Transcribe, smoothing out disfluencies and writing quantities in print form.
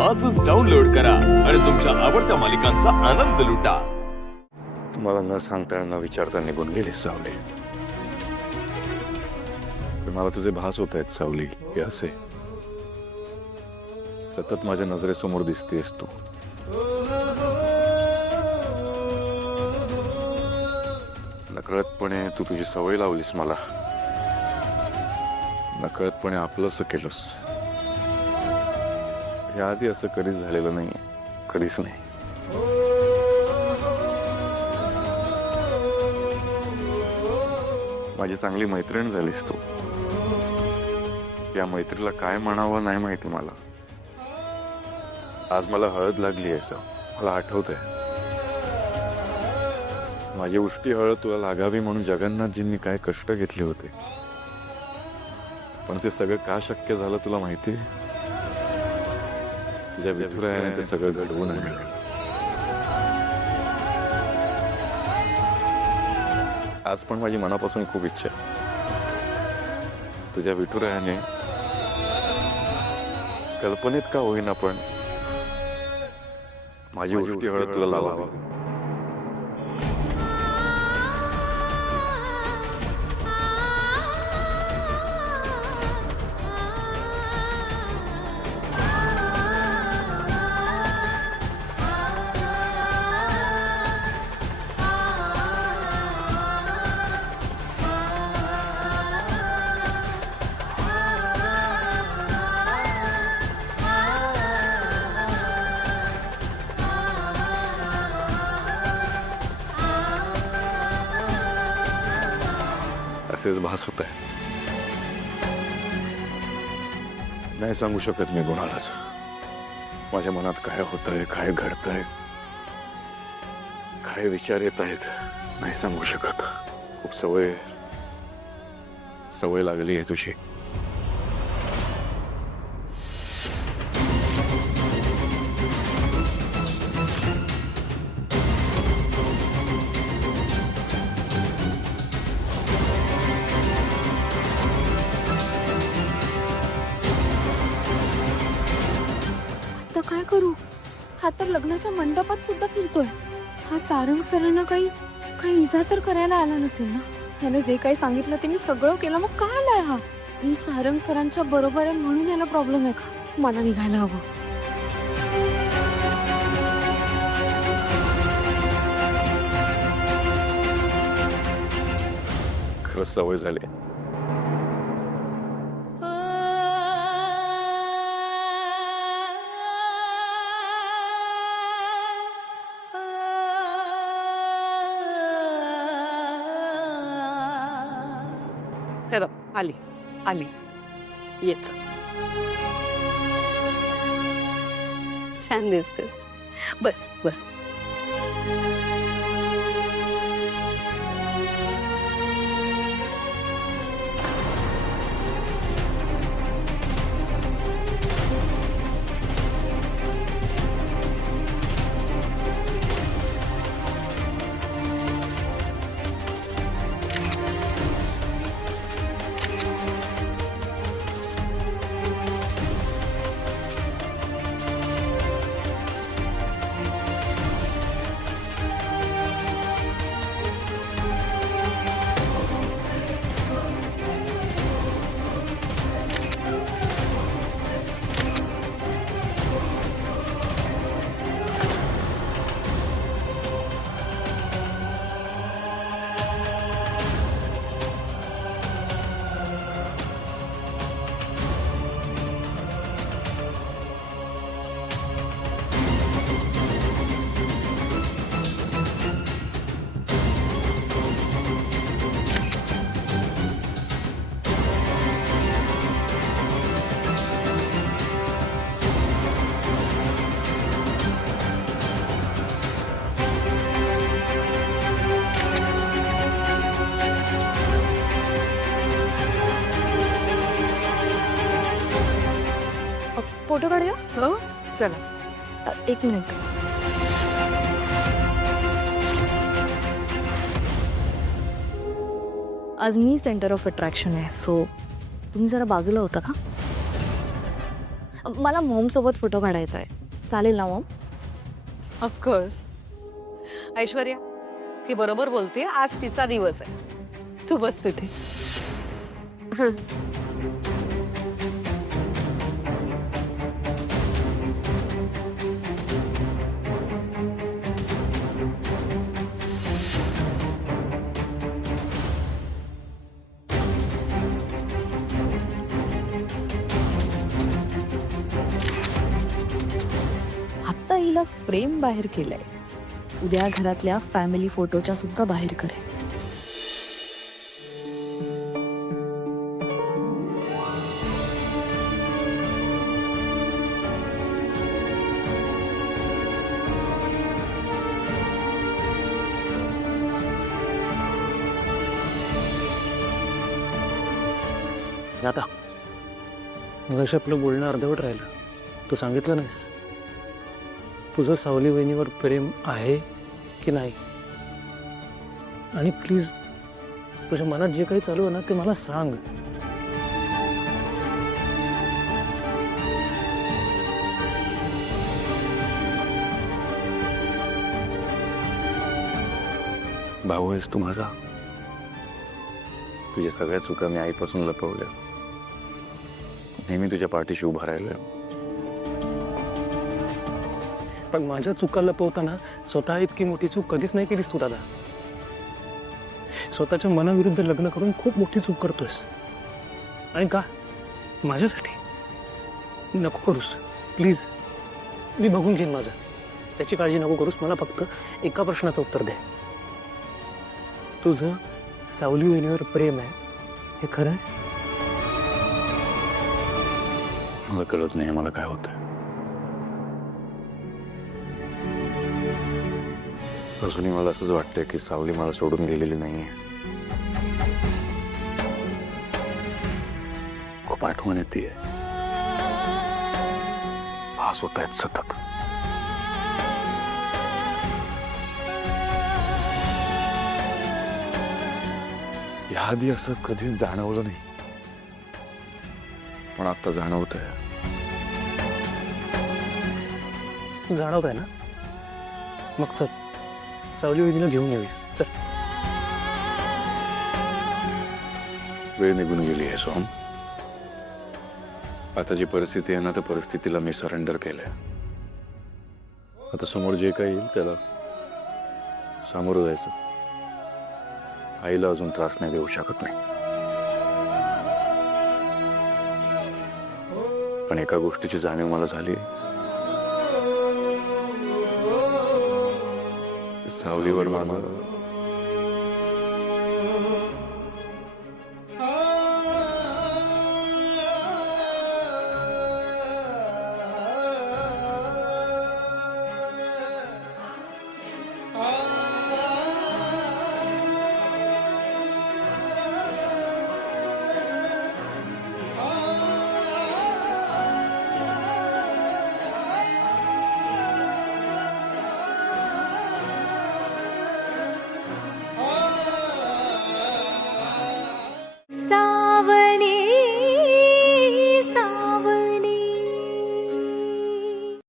आजच डाउनलोड करा आणि तुमच्या आवडत्या मालिकांचा आनंद लुटा। तुम्हाला न सांगता न विचारता निघून गेलीस सावली। पण मला तुझे भास होत आहेत सावली, हे असे सतत माझ्या नजरेसमोर दिसतेस तू। नकळतपणे तू तुझी सवय लावलीस मला, नकळतपणे आपलंसं केलंस। या आधी असं कधीच झालेलं नाहीये, कधीच नाही। माझी चांगली मैत्रीण झालीस तू। या मैत्रीला काय म्हणावं नाही माहिती मला। आज मला हळद लागली आहे, मला आठवतंय। माझी उष्टी हळद तुला लागावी म्हणून जगन्नाथजींनी काय कष्ट घेतले होते, पण ते सगळं का शक्य झालं तुला माहिती? तुझ्या विठुरायाने ते सगळं घडवून आणलं। आज पण माझी मनापासून खूप इच्छा आहे, तुझ्या विठुरायाने कल्पनेत का होईना पण माझी उष्टी हळद तुला लावावी। असेच भास होत आहे। नाही सांगू शकत मी कोणालाच माझ्या मनात काय होतंय, काय घडतंय, काय विचार येत आहेत, नाही सांगू शकत। खूप सवय लागली आहे तुझी। काय करू? हा तर लग्नाच्या मंडपात सुद्धा फिरतोय। हा सारंग सरांना काही इजा तर करायला आला नसेल ना? त्याने जे काही सांगितलं ते मी सगळं केलं, मग काय आलाय हा? मी सारंग सरांच्या बरोबर आहे म्हणून याला प्रॉब्लेम आहे का? मला निघायला हवं। खरंच सवय झाली। हे बघ, आली आली, येच छान दिसतेस। बस बस। फोटो काढूया? हो चला। एक मिनिट। आज मी सेंटर ऑफ अट्रॅक्शन आहे, सो तुम्ही जरा बाजूला होता का? मला मॉम सोबत फोटो काढायचा आहे, चालेल ना मॉम? ऑफकोर्स. ऐश्वर्या, ती बरोबर बोलते. आज तिचा दिवस आहे. तू बस तिथे. आत्ता हिला फ्रेम बाहेर केलाय, उद्या घरातल्या फॅमिली फोटोच्या सुद्धा बाहेर करेल. आता मगाशी आपलं बोलणं अर्धवट राहिलं. तू सांगितलं नाहीस तुझं सावली वहिनीवर प्रेम आहे की नाही. आणि प्लीज तुझ्या मनात जे काही चालू आहे ना ते मला सांग. भाऊ आहेस तू माझा. तुझ्या सगळ्या चुका मी आईपासून लपवल्या. नेहमी तुझ्या पाठीशी उभा राहिलोय. पण माझ्या चुका लपवताना स्वतः इतकी मोठी चूक कधीच नाही केलीस तू दादा. स्वतःच्या मनाविरुद्ध लग्न करून खूप मोठी चूक करतोयस. आणि का? माझ्यासाठी नको करूस प्लीज. मी बघून घेईन माझं. त्याची काळजी नको करूस. मला फक्त एका प्रश्नाचं उत्तर दे. तुझं सावली वहिनीवर प्रेम आहे हे खरं आहे? मला कळत नाही मला काय होतंय. अजूनही मला असंच वाटतंय की सावली मला सोडून गेलेली नाहीये. खूप आठवण येते. भास होत आहेत सतत. याआधी असं कधीच जाणवलं नाही, पण आता जाणवत आहे. जाणवत आहे ना? मग चल सावली वहिनीला घेऊन येऊया. चल. वेळ निघून गेली आहे सोम. आता जी परिस्थिती आहे ना त्या परिस्थितीला मी सरेंडर केलंय. आता समोर जे काही येईल त्याला सामोरं जायचं. आईला अजून त्रास नाही देऊ शकत नाही. पण एका गोष्टीची जाणीव मला झाली. सावलीवर माझं